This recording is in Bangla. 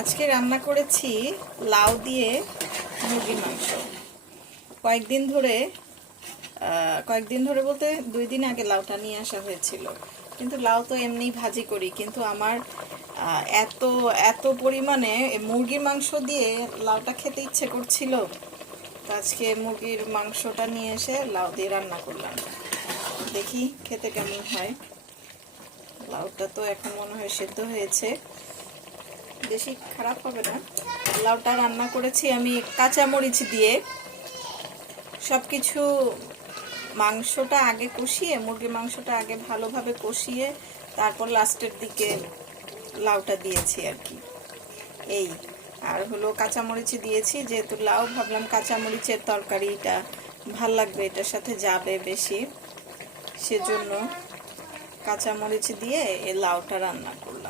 আজকে রান্না করেছি লাউ দিয়ে মুরগির মাংস। কয়েকদিন ধরে কয়েকদিন ধরে বলতে দুই দিন আগে লাউটা নিয়ে আসা হয়েছিল। কিন্তু লাউ তো এমনি ভাজি করি, কিন্তু আমার এত এত পরিমাণে মুরগির মাংস দিয়ে লাউটা খেতে ইচ্ছে করছিল, তো আজকে মুরগির মাংসটা নিয়ে এসে লাউ দিয়ে রান্না করলাম। দেখি খেতে কেমন হয়। লাউটা তো এখন মনে হয় সেদ্ধ হয়েছে। বেশি খারাপ হবে না। লাউটা রান্না করেছি আমি কাঁচামরিচ দিয়ে। সব কিছু মাংসটা আগে কষিয়ে, মুরগির মাংসটা আগে ভালোভাবে কষিয়ে, তারপর লাস্টের দিকে লাউটা দিয়েছি আর কি। এই, আর হলো কাঁচামরিচ দিয়েছি, যেহেতু লাউ, ভাবলাম কাঁচামরিচের তরকারিটা ভালো লাগবে, এটার সাথে যাবে বেশি। সেজন্য কাঁচামরিচ দিয়ে এই লাউটা রান্না করব